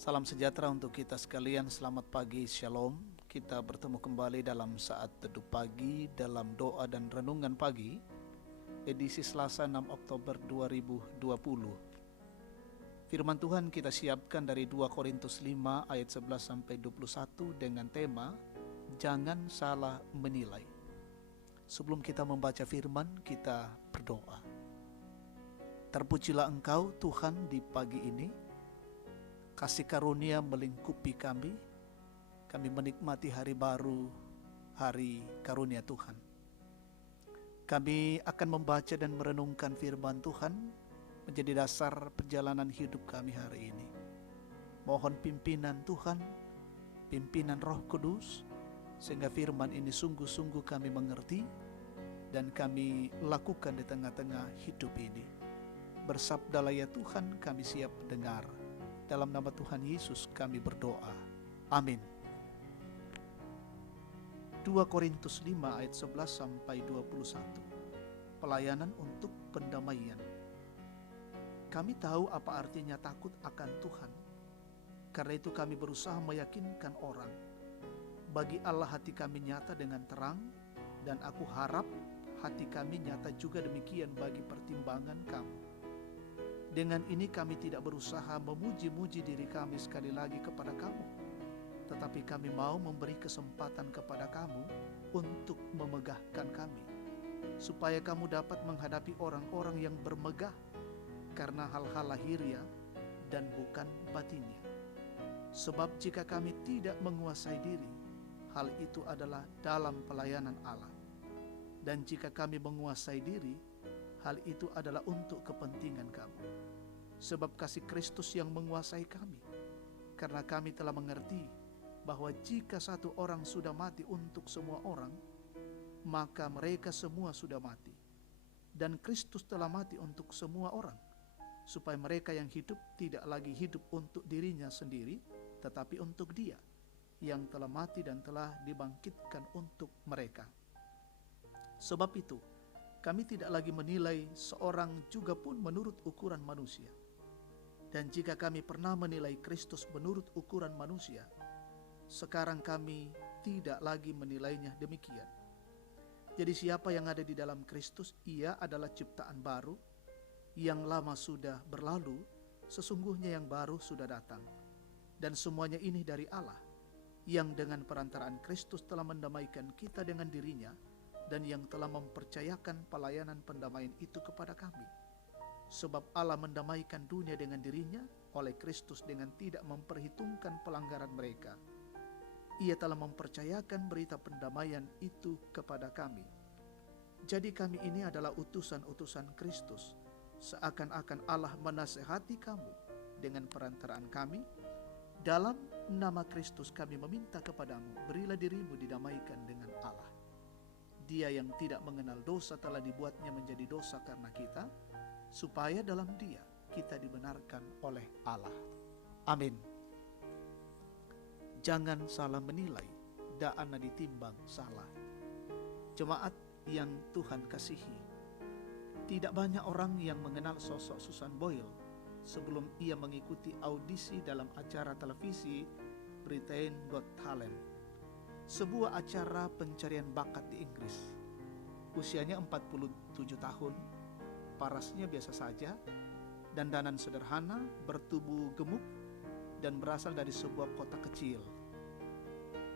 Salam sejahtera untuk kita sekalian, selamat pagi, shalom. Kita bertemu kembali dalam saat teduh pagi, dalam doa dan renungan pagi, edisi Selasa 6 Oktober 2020. Firman Tuhan kita siapkan dari 2 Korintus 5 ayat 11-21 dengan tema Jangan Salah Menilai. Sebelum kita membaca firman, kita berdoa. Terpujilah Engkau Tuhan di pagi ini. Kasih karunia melingkupi kami. Kami menikmati hari baru, hari karunia Tuhan. Kami akan membaca dan merenungkan firman Tuhan menjadi dasar perjalanan hidup kami hari ini. Mohon pimpinan Tuhan, pimpinan Roh Kudus, sehingga firman ini sungguh-sungguh kami mengerti dan kami lakukan di tengah-tengah hidup ini. Bersabdalah ya Tuhan, kami siap dengar. Dalam nama Tuhan Yesus kami berdoa. Amin. 2 Korintus 5 ayat 11-21. Pelayanan untuk pendamaian. Kami tahu apa artinya takut akan Tuhan. Karena itu kami berusaha meyakinkan orang. Bagi Allah hati kami nyata dengan terang, dan aku harap hati kami nyata juga demikian bagi pertimbangan kamu. Dengan ini kami tidak berusaha memuji-muji diri kami sekali lagi kepada kamu, tetapi kami mau memberi kesempatan kepada kamu untuk memegahkan kami, supaya kamu dapat menghadapi orang-orang yang bermegah karena hal-hal lahiriah dan bukan batinnya. Sebab jika kami tidak menguasai diri, hal itu adalah dalam pelayanan Allah. Dan jika kami menguasai diri, hal itu adalah untuk kepentingan kamu. Sebab kasih Kristus yang menguasai kami. Karena kami telah mengerti bahwa jika satu orang sudah mati untuk semua orang, maka mereka semua sudah mati. Dan Kristus telah mati untuk semua orang, supaya mereka yang hidup tidak lagi hidup untuk dirinya sendiri, tetapi untuk Dia yang telah mati dan telah dibangkitkan untuk mereka. Sebab itu, kami tidak lagi menilai seorang juga pun menurut ukuran manusia. Dan jika kami pernah menilai Kristus menurut ukuran manusia, sekarang kami tidak lagi menilainya demikian. Jadi siapa yang ada di dalam Kristus, ia adalah ciptaan baru. Yang lama sudah berlalu, sesungguhnya yang baru sudah datang. Dan semuanya ini dari Allah, yang dengan perantaraan Kristus telah mendamaikan kita dengan dirinya, dan yang telah mempercayakan pelayanan pendamaian itu kepada kami. Sebab Allah mendamaikan dunia dengan dirinya oleh Kristus dengan tidak memperhitungkan pelanggaran mereka. Ia telah mempercayakan berita pendamaian itu kepada kami. Jadi kami ini adalah utusan-utusan Kristus, seakan-akan Allah menasehati kamu dengan perantaraan kami. Dalam nama Kristus kami meminta kepadamu, berilah dirimu didamaikan dengan Allah. Dia yang tidak mengenal dosa telah dibuatnya menjadi dosa karena kita, supaya dalam Dia kita dibenarkan oleh Allah. Amin. Jangan salah menilai, da'ana ditimbang salah. Jemaat yang Tuhan kasihi, tidak banyak orang yang mengenal sosok Susan Boyle sebelum ia mengikuti audisi dalam acara televisi Britain Got Talent, sebuah acara pencarian bakat di Inggris. Usianya 47 tahun, parasnya biasa saja, dandanan sederhana, bertubuh gemuk, dan berasal dari sebuah kota kecil.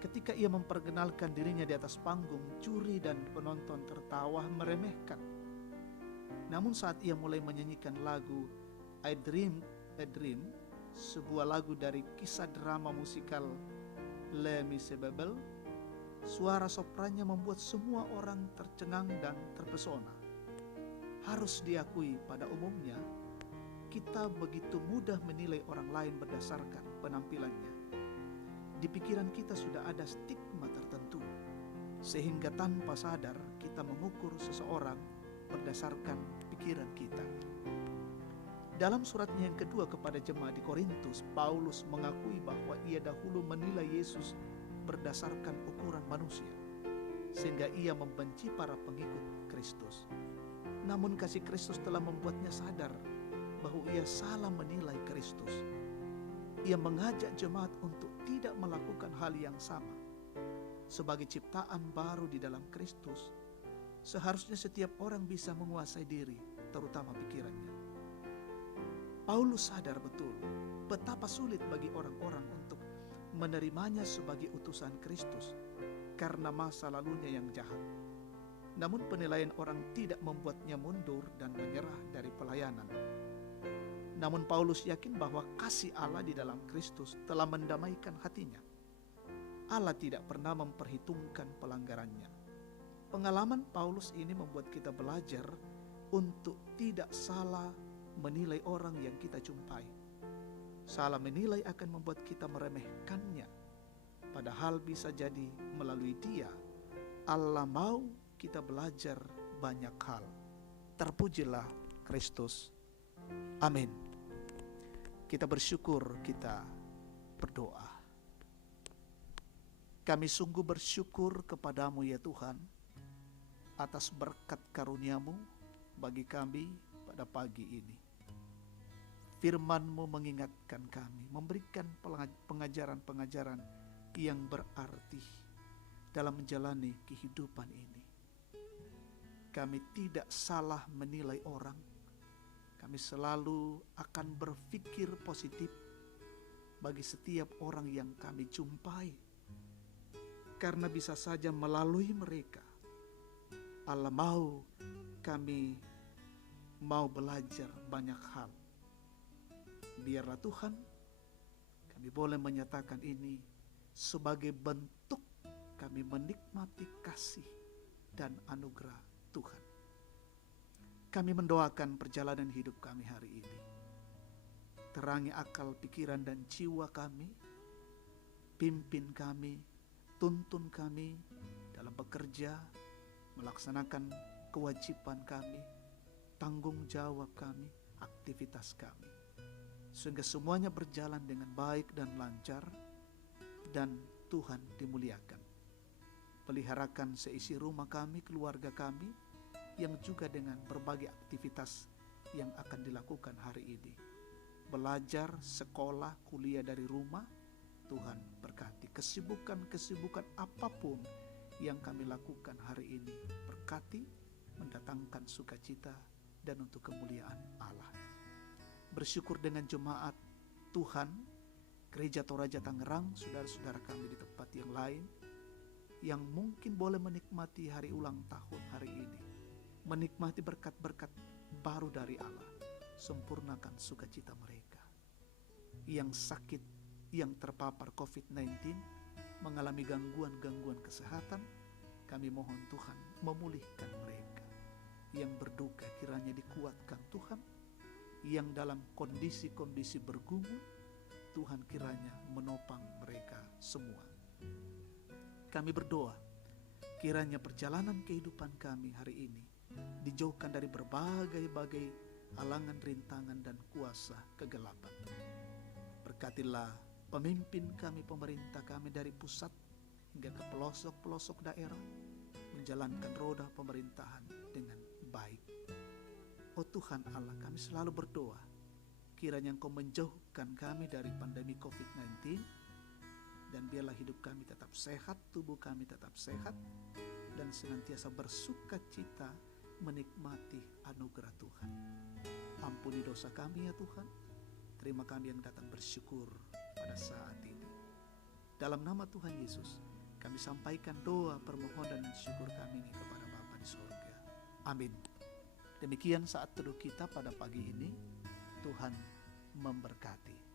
Ketika ia memperkenalkan dirinya di atas panggung, juri dan penonton tertawa meremehkan. Namun saat ia mulai menyanyikan lagu I Dreamed a Dream, sebuah lagu dari kisah drama musikal Les Miserables, suara soprannya membuat semua orang tercengang dan terpesona. Harus diakui, pada umumnya kita begitu mudah menilai orang lain berdasarkan penampilannya. Di pikiran kita sudah ada stigma tertentu, sehingga tanpa sadar kita mengukur seseorang berdasarkan pikiran kita. Dalam suratnya yang kedua kepada jemaat di Korintus, Paulus mengakui bahwa ia dahulu menilai Yesus berdasarkan ukuran manusia, sehingga ia membenci para pengikut Kristus. Namun kasih Kristus telah membuatnya sadar bahwa ia salah menilai Kristus. Ia mengajak jemaat untuk tidak melakukan hal yang sama. Sebagai ciptaan baru di dalam Kristus, seharusnya setiap orang bisa menguasai diri, terutama pikirannya. Paulus sadar betul betapa sulit bagi orang-orang untuk menerimanya sebagai utusan Kristus karena masa lalunya yang jahat. Namun penilaian orang tidak membuatnya mundur dan menyerah dari pelayanan. Namun Paulus yakin bahwa kasih Allah di dalam Kristus telah mendamaikan hatinya. Allah tidak pernah memperhitungkan pelanggarannya. Pengalaman Paulus ini membuat kita belajar untuk tidak salah menilai orang yang kita jumpai. Salah menilai akan membuat kita meremehkannya. Padahal bisa jadi melalui dia, Allah mau kita belajar banyak hal. Terpujilah Kristus. Amin. Kita bersyukur, kita berdoa. Kami sungguh bersyukur kepadamu ya Tuhan, atas berkat karunia-Mu bagi kami pada pagi ini. Firman-Mu mengingatkan kami, memberikan pengajaran-pengajaran yang berarti dalam menjalani kehidupan ini. Kami tidak salah menilai orang. Kami selalu akan berpikir positif bagi setiap orang yang kami jumpai. Karena bisa saja melalui mereka, Allah mau kami mau belajar banyak hal. Biarlah Tuhan, kami boleh menyatakan ini sebagai bentuk kami menikmati kasih dan anugerah Tuhan. Kami mendoakan perjalanan hidup kami hari ini. Terangi akal, pikiran, dan jiwa kami. Pimpin kami, tuntun kami dalam bekerja, melaksanakan kewajiban kami, tanggung jawab kami, aktivitas kami. Sehingga semuanya berjalan dengan baik dan lancar, dan Tuhan dimuliakan. Peliharakan seisi rumah kami, keluarga kami, yang juga dengan berbagai aktivitas yang akan dilakukan hari ini. Belajar, sekolah, kuliah dari rumah, Tuhan berkati. Kesibukan-kesibukan apapun yang kami lakukan hari ini, berkati, mendatangkan sukacita dan untuk kemuliaan Allah. Bersyukur dengan jemaat Tuhan, Gereja Toraja Tangerang, saudara-saudara kami di tempat yang lain, yang mungkin boleh menikmati hari ulang tahun hari ini, menikmati berkat-berkat baru dari Allah. Sempurnakan sukacita mereka. Yang sakit, yang terpapar COVID-19, mengalami gangguan-gangguan kesehatan, kami mohon Tuhan memulihkan mereka. Yang berduka kiranya dikuatkan Tuhan. Yang dalam kondisi-kondisi bergumul, Tuhan kiranya menopang mereka semua. Kami berdoa, kiranya perjalanan kehidupan kami hari ini dijauhkan dari berbagai-bagai halangan, rintangan, dan kuasa kegelapan. Berkatilah pemimpin kami, pemerintah kami dari pusat hingga ke pelosok-pelosok daerah, menjalankan roda pemerintahan dengan baik. Oh Tuhan Allah, kami selalu berdoa, kiranya Engkau menjauhkan kami dari pandemi COVID-19, dan biarlah hidup kami tetap sehat, tubuh kami tetap sehat, dan senantiasa bersuka cita menikmati anugerah Tuhan. Ampuni dosa kami ya Tuhan. Terima kami yang datang bersyukur pada saat ini. Dalam nama Tuhan Yesus, kami sampaikan doa, permohonan, dan syukur kami ini kepada Bapa di sorga. Amin. Demikian saat teduh kita pada pagi ini. Tuhan memberkati.